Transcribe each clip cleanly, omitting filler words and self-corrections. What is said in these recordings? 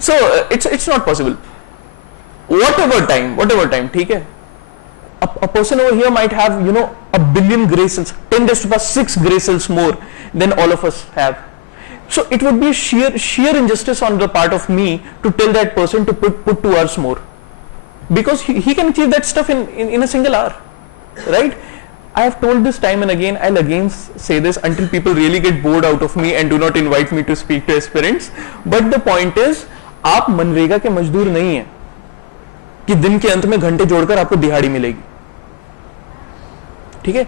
So it's not possible. Whatever time, ठीक है. A person over here might have, you know, a billion gray cells, 10 raised to the power 6 gray cells more than all of us have. So it would be sheer injustice on the part of me to tell that person to put 2 hours more, because he can achieve that stuff in a single hour, right? I have told this time and again. I'll again say this until people really get bored out of me and do not invite me to speak to aspirants. But the point is, आप मनरेगा के मजदूर नहीं हैं कि दिन के अंत में घंटे जोड़कर आपको दिहाड़ी मिलेगी, ठीक है?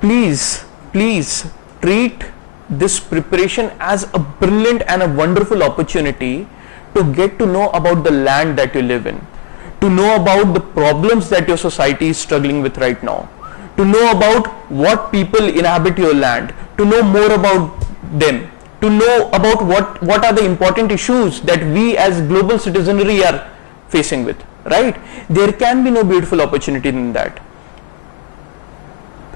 Please treat this preparation as a brilliant and a wonderful opportunity to get to know about the land that you live in, to know about the problems that your society is struggling with right now, to know about what people inhabit your land, to know more about them, to know about what are the important issues that we as global citizenry are facing with, right? There can be no beautiful opportunity in that.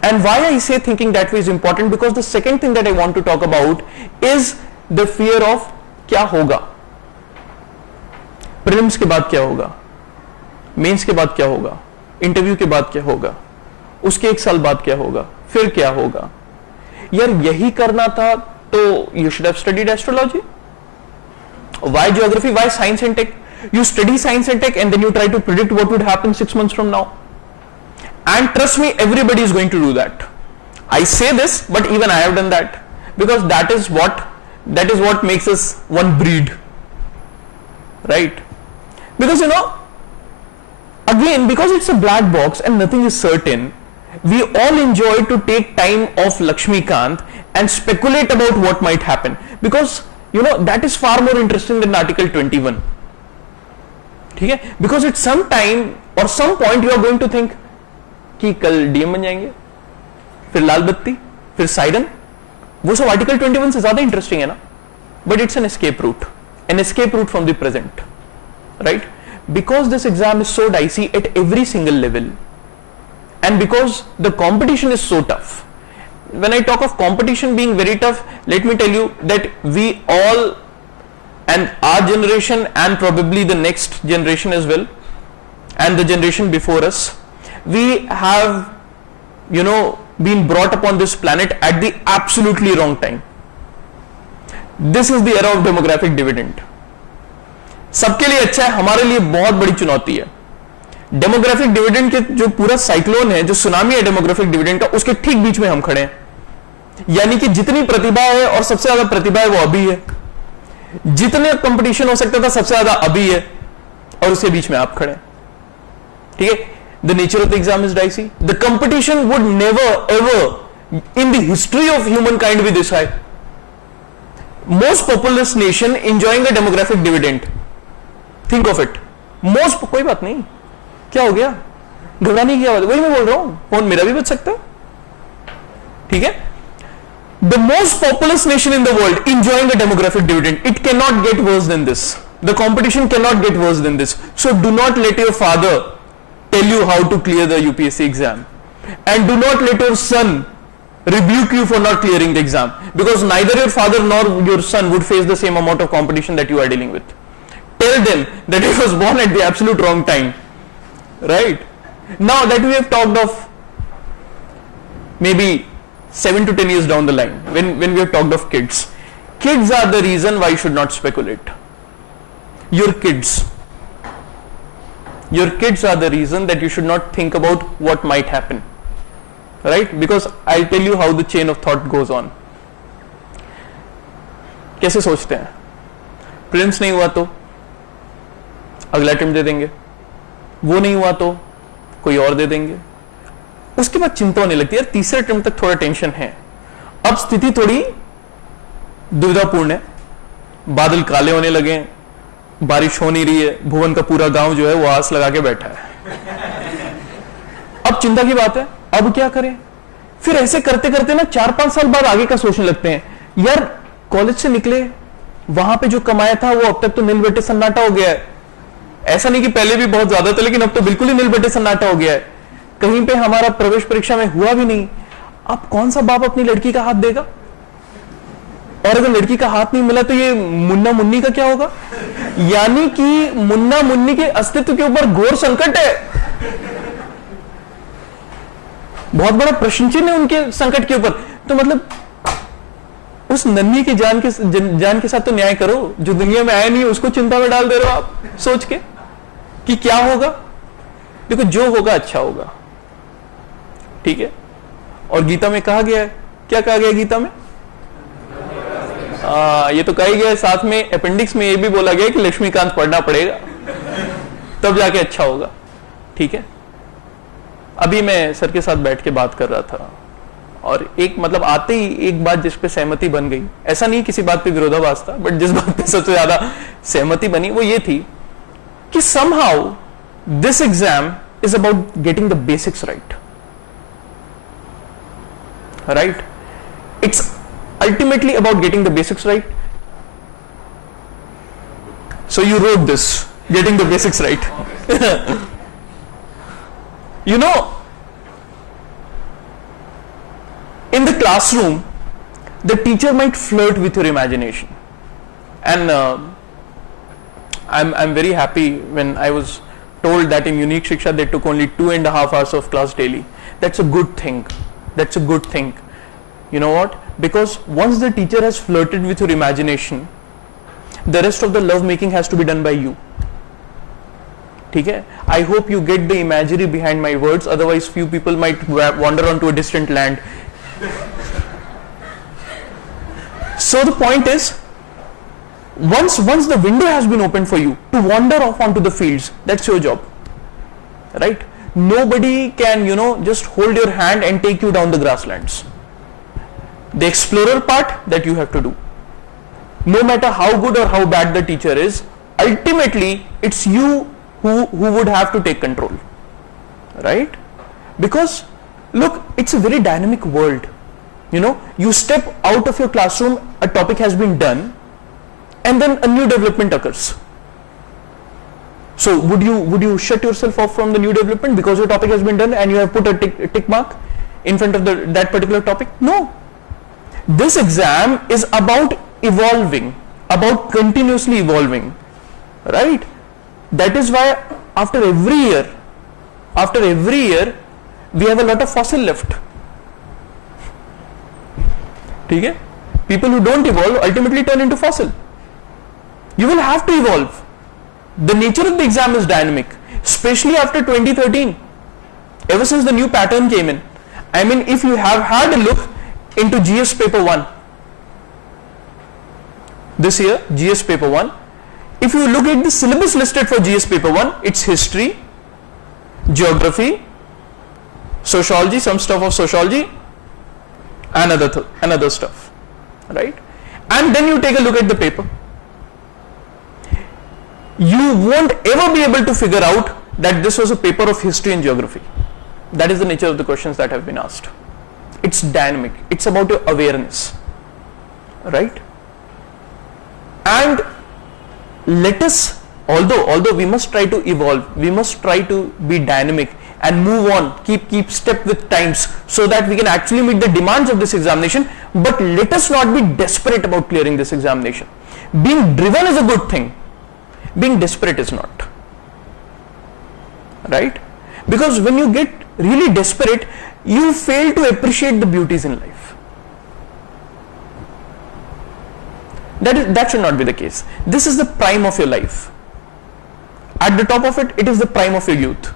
And why I say thinking that way is important, because the second thing that I want to talk about is the fear of क्या होगा, prelims के बाद क्या होगा, mains के बाद क्या होगा, इंटरव्यू के बाद क्या होगा, उसके 1 साल बाद क्या होगा, फिर क्या होगा. यार यही करना था तो you should have studied astrology. Why geography? Why science and tech? You study science and tech and then you try to predict what would happen 6 months from now. And trust me, everybody is going to do that. I say this, but even I have done that, because that is what makes us one breed, right? Because, you know, again, because it's a black box and nothing is certain, we all enjoy to take time off Lakshmikant and speculate about what might happen, because, you know, that is far more interesting than Article 21. ठीक है? Because at some time or some point you are going to think कि कल DM बन जाएंगे, फिर लाल बत्ती, फिर siren. वो सब आर्टिकल 21 से ज्यादा इंटरेस्टिंग है ना, but it's an escape route from the present, right? Because this exam is so dicey at every single level, and because the competition is so tough. When I talk of competition being very tough, let me tell you that we all, and our generation and probably the next generation as well, and the generation before us, we have, you know, been brought upon this planet at the absolutely wrong time. This is the era of demographic dividend. सबके लिए अच्छा है, हमारे लिए बहुत बड़ी चुनौती है. डेमोग्राफिक डिविडेंड के जो पूरा साइक्लोन है, जो सुनामी है डेमोग्राफिक डिविडेंड का, उसके ठीक बीच में हम खड़े हैं. यानी कि जितनी प्रतिभा है और सबसे ज्यादा प्रतिभा है वो अभी है, जितने कंपटीशन हो सकता था सबसे ज्यादा अभी है, और उसके बीच में आप खड़े हैं. ठीक है? The nature of the exam is dicey. The competition would never ever in the history of humankind be this high. Most populous nation enjoying a demographic dividend. Think of it. Most, कोई बात नहीं, क्या हो गया, घबराने की क्या बात है, वही मैं बोल रहा हूं, फोन मेरा भी बच सकता है. ठीक है? The most populous nation in the world enjoying a demographic dividend. It cannot get worse than this. The competition cannot get worse than this. So do not let your father tell you how to clear the UPSC exam, and do not let your son rebuke you for not clearing the exam, because neither your father nor your son would face the same amount of competition that you are dealing with. Tell them that he was born at the absolute wrong time, right? Now that we have talked of maybe 7 to 10 years down the line, when we have talked of kids are the reason why you should not speculate. Your kids are the reason that you should not think about what might happen, right? Because I'll tell you how the chain of thought goes on. कैसे सोचते हैं? Prelims नहीं हुआ तो अगला attempt दे देंगे, वो नहीं हुआ तो कोई और दे देंगे, उसके बाद चिंता होने लगती है, यार तीसरे अटेम्प्ट तक थोड़ा टेंशन है. अब स्थिति थोड़ी दुविधापूर्ण है, बादल काले होने लगे, बारिश हो नहीं रही है, भुवन का पूरा गांव जो है वो आस लगा के बैठा है. अब चिंता की बात है, अब क्या करें? फिर ऐसे करते करते ना 4-5 साल बाद आगे का सोचने लगते हैं, यार कॉलेज से निकले, वहां पे जो कमाया था वो अब तक तो नील बेटे सन्नाटा हो गया है. ऐसा नहीं कि पहले भी बहुत ज्यादा था, लेकिन अब तो बिल्कुल ही नील बेटे सन्नाटा हो गया है. कहीं पे हमारा प्रवेश परीक्षा में हुआ भी नहीं. अब कौन सा बाप अपनी लड़की का हाथ देगा? और अगर लड़की का हाथ नहीं मिला तो ये मुन्ना मुन्नी का क्या होगा? यानी कि मुन्ना मुन्नी के अस्तित्व के ऊपर घोर संकट है, बहुत बड़ा प्रश्न चिन्ह है उनके संकट के ऊपर। तो मतलब उस नन्ही की जान के साथ तो न्याय करो, जो दुनिया में आया नहीं है उसको चिंता में डाल दे रहे हो आप सोच के कि क्या होगा। देखो जो होगा अच्छा होगा, ठीक है। और गीता में कहा गया है, क्या कहा गया गीता में? ये तो कहा ही गया है, साथ में अपेंडिक्स में ये भी बोला गया कि लक्ष्मीकांत पढ़ना पड़ेगा तब जाके अच्छा होगा, ठीक है। अभी मैं सर के साथ बैठ के बात कर रहा था और एक मतलब आते ही एक बात जिस पे सहमति बन गई, ऐसा नहीं किसी बात पे विरोधाभास था, बट जिस बात पे सबसे ज्यादा सहमति बनी वो ये थी कि somehow this exam is about getting the basics right. Right? It's ultimately about getting the basics right. So you wrote this, getting the basics right. You know, in the classroom, the teacher might flirt with your imagination. And I'm very happy when I was told that in Unique Shiksha they took only 2.5 hours of class daily. That's a good thing. That's a good thing. You know what? Because once the teacher has flirted with your imagination, the rest of the love making has to be done by you. ठीक है? I hope you get the imagery behind my words, otherwise few people might wander onto a distant land. So the point is, once the window has been opened for you to wander off onto the fields, that's your job, right? Nobody can, just hold your hand and take you down the grasslands. The explorer part, that you have to do. No matter how good or how bad the teacher is, ultimately it's you who would have to take control, right? Because look, it's a very dynamic world. You step out of your classroom, a topic has been done, and then a new development occurs. So would you shut yourself off from the new development because your topic has been done and you have put a tick mark in front of that particular topic? No. This exam is about evolving, about continuously evolving, right? That is why after every year, we have a lot of fossil left. ठीक है? People who don't evolve ultimately turn into fossil. You will have to evolve. The nature of the exam is dynamic, especially after 2013. Ever since the new pattern came in. I mean, if you have had a look into GS paper 1, this year, GS paper 1, if you look at the syllabus listed for GS paper 1, it's history, geography, sociology, some stuff of sociology, and another stuff, right? And then you take a look at the paper. You won't ever be able to figure out that this was a paper of history and geography. That is the nature of the questions that have been asked. It's dynamic. It's about your awareness, right? And let us, although we must try to evolve, we must try to be dynamic and move on, keep step with times, so that we can actually meet the demands of this examination. But let us not be desperate about clearing this examination. Being driven is a good thing. Being desperate is not, right? Because when you get really desperate, you fail to appreciate the beauties in life. That should not be the case. This is the prime of your life. At the top of it, it is the prime of your youth.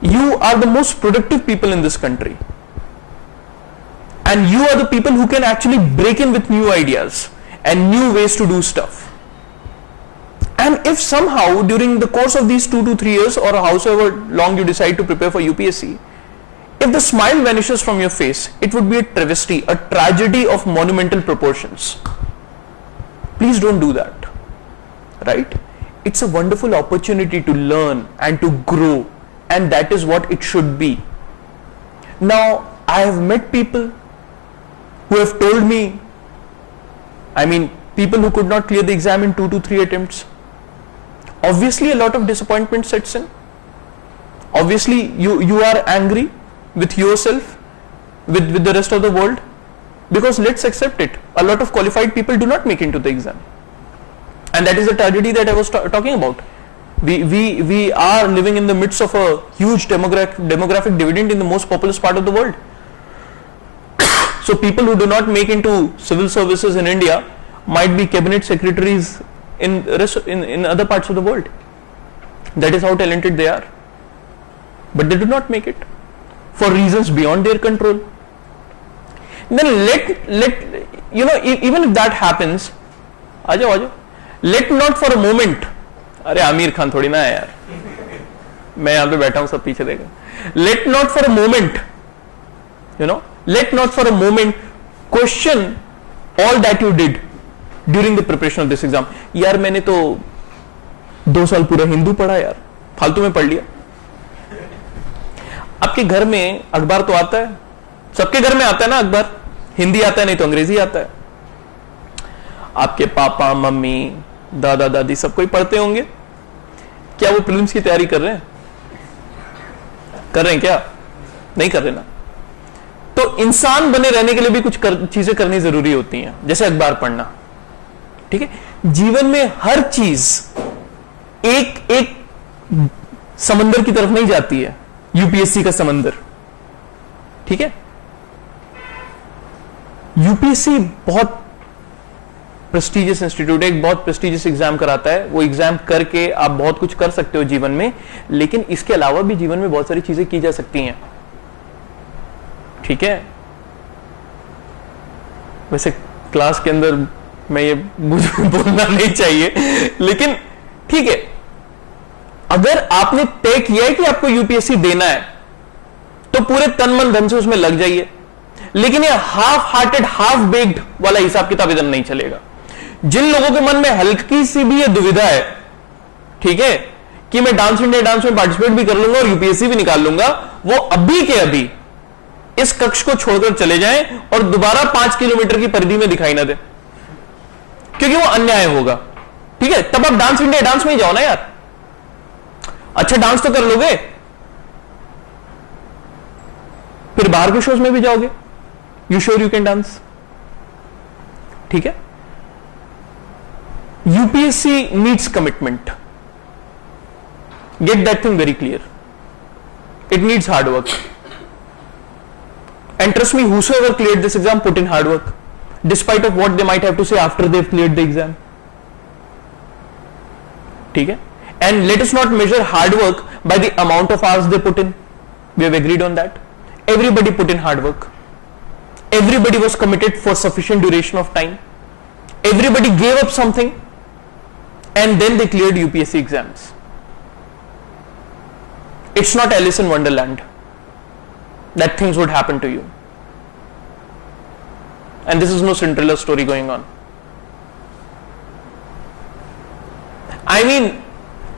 You are the most productive people in this country. And you are the people who can actually break in with new ideas and new ways to do stuff. And if somehow during the course of these 2 to 3 years, or however long you decide to prepare for UPSC, if the smile vanishes from your face, it would be a travesty, a tragedy of monumental proportions. Please don't do that, right? It's a wonderful opportunity to learn and to grow, and that is what it should be. Now, I have met people who have told me, people who could not clear the exam in 2 to 3 attempts. Obviously, a lot of disappointment sets in. Obviously, you are angry with yourself, with the rest of the world, because let's accept it, a lot of qualified people do not make into the exam. And that is the tragedy that I was talking about. We are living in the midst of a huge demographic dividend in the most populous part of the world. So people who do not make into civil services in India might be cabinet secretaries in other parts of the world. That is how talented they are. But they do not make it for reasons beyond their control. Then let even if that happens, आजाओ, let not for a moment, अरे आमिर खान थोड़ी ना है यार, मैं यहां पे बैठा हूं, सब पीछे देगा. Let not for a moment, let not for a moment question all that you did during the preparation of this exam. यार मैंने तो 2 साल पूरा हिंदू पढ़ा यार, फालतू में पढ़ लिया. आपके घर में अखबार तो आता है, सबके घर में आता है ना अखबार. हिंदी आता है, नहीं तो अंग्रेजी आता है. आपके पापा मम्मी दादा दादी सब कोई पढ़ते होंगे. क्या वो प्रीलिम्स की तैयारी कर रहे हैं? कर रहे हैं क्या? नहीं कर रहे ना. तो इंसान बने रहने के लिए भी कुछ चीजें करनी जरूरी होती हैं, जैसे अखबार पढ़ना. ठीक है, जीवन में हर चीज एक एक समंदर की तरफ नहीं जाती है, यूपीएससी का समंदर. ठीक है, यूपीएससी बहुत प्रेस्टिजियस इंस्टीट्यूट है, एक बहुत प्रेस्टिजियस एग्जाम कराता है. वो एग्जाम करके आप बहुत कुछ कर सकते हो जीवन में, लेकिन इसके अलावा भी जीवन में बहुत सारी चीजें की जा सकती हैं. ठीक है, वैसे क्लास के अंदर मैं ये मुझे बोलना नहीं चाहिए, लेकिन ठीक है, अगर आपने तय किया है कि आपको यूपीएससी देना है तो पूरे तन मन धन से उसमें लग जाइए. लेकिन ये हाफ हार्टेड हाफ बेक्ड वाला हिसाब किताब इधर नहीं चलेगा. जिन लोगों के मन में हल्की सी भी ये दुविधा है, ठीक है, कि मैं डांस इंडिया डांस में पार्टिसिपेट भी कर लूंगा और यूपीएससी भी निकाल लूंगा, वो अभी के अभी इस कक्ष को छोड़कर चले जाएं और दोबारा 5 किलोमीटर की परिधि में दिखाई ना दे, क्योंकि वो अन्याय होगा. ठीक है, तब आप डांस इंडिया डांस में ही जाओ ना यार. अच्छा डांस तो कर लोगे, फिर बाहर के शोज में भी जाओगे. You sure you can dance? ठीक है, UPSC needs commitment. Get that thing very clear. It needs hard work. And trust me, whosoever cleared this exam put in hard work, despite of what they might have to say after they've cleared the exam. ठीक है, and let us not measure hard work by the amount of hours they put in. We have agreed on that. Everybody put in hard work. Everybody was committed for sufficient duration of time. Everybody gave up something, and then they cleared UPSC exams. It's not Alice in Wonderland that things would happen to you. And this is no Cinderella story going on. I mean,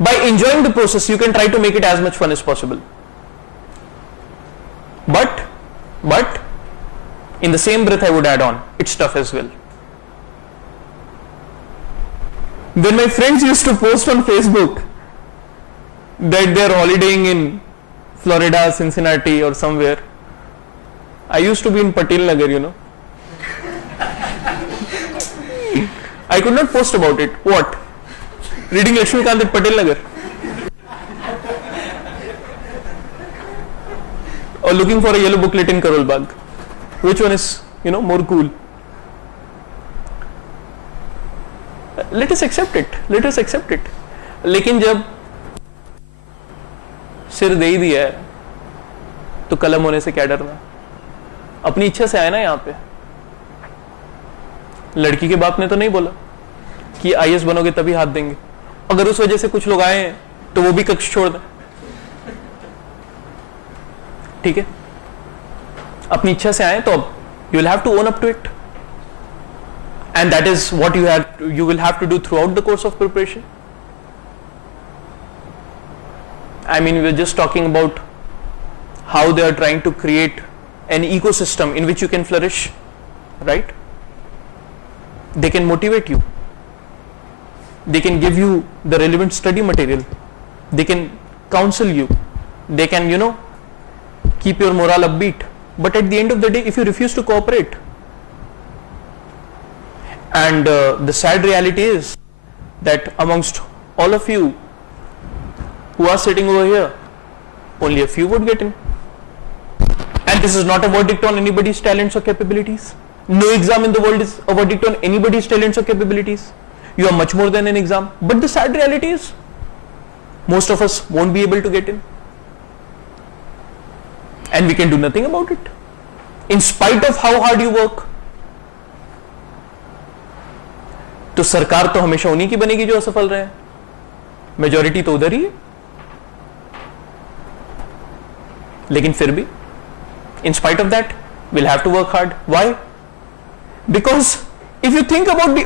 by enjoying the process, you can try to make it as much fun as possible. But, in the same breath I would add on, it's tough as well. When my friends used to post on Facebook that they're holidaying in Florida, Cincinnati or somewhere, I used to be in Patil Nagar, I could not post about it. What? Reading Lakshmikant at Patil Nagar? Or looking for a yellow booklet in Karol Bagh? Which one is, more cool? Let us accept it. Let us accept it. लेकिन जब सिर दे ही दिया है तो कलम होने से क्या डरना. अपनी इच्छा से आया ना यहां पे. लड़की के बाप ने तो नहीं बोला कि आईएएस बनोगे तभी हाथ देंगे. अगर उस वजह से कुछ लोग आए हैं तो वो भी कक्ष छोड़ दें. ठीक है, अपनी इच्छा से आए तो अब you will have to own up to it, and that is what you will have to do throughout the course of preparation. I mean, we're just talking about how they are trying to create an ecosystem in which you can flourish, right? They can motivate you. They can give you the relevant study material. They can counsel you. They can, keep your morale upbeat. But at the end of the day, if you refuse to cooperate, and the sad reality is that amongst all of you who are sitting over here, only a few would get in. And this is not a verdict on anybody's talents or capabilities. No exam in the world is a verdict on anybody's talents or capabilities. You are much more than an exam. But the sad reality is, most of us won't be able to get in. And we can do nothing about it. In spite of how hard you work. तो सरकार तो हमेशा उन्हीं की बनेगी जो असफल रहे, मेजॉरिटी तो उधर ही है. लेकिन फिर भी, in spite of that, we'll have to work hard. Why? Because if you think about the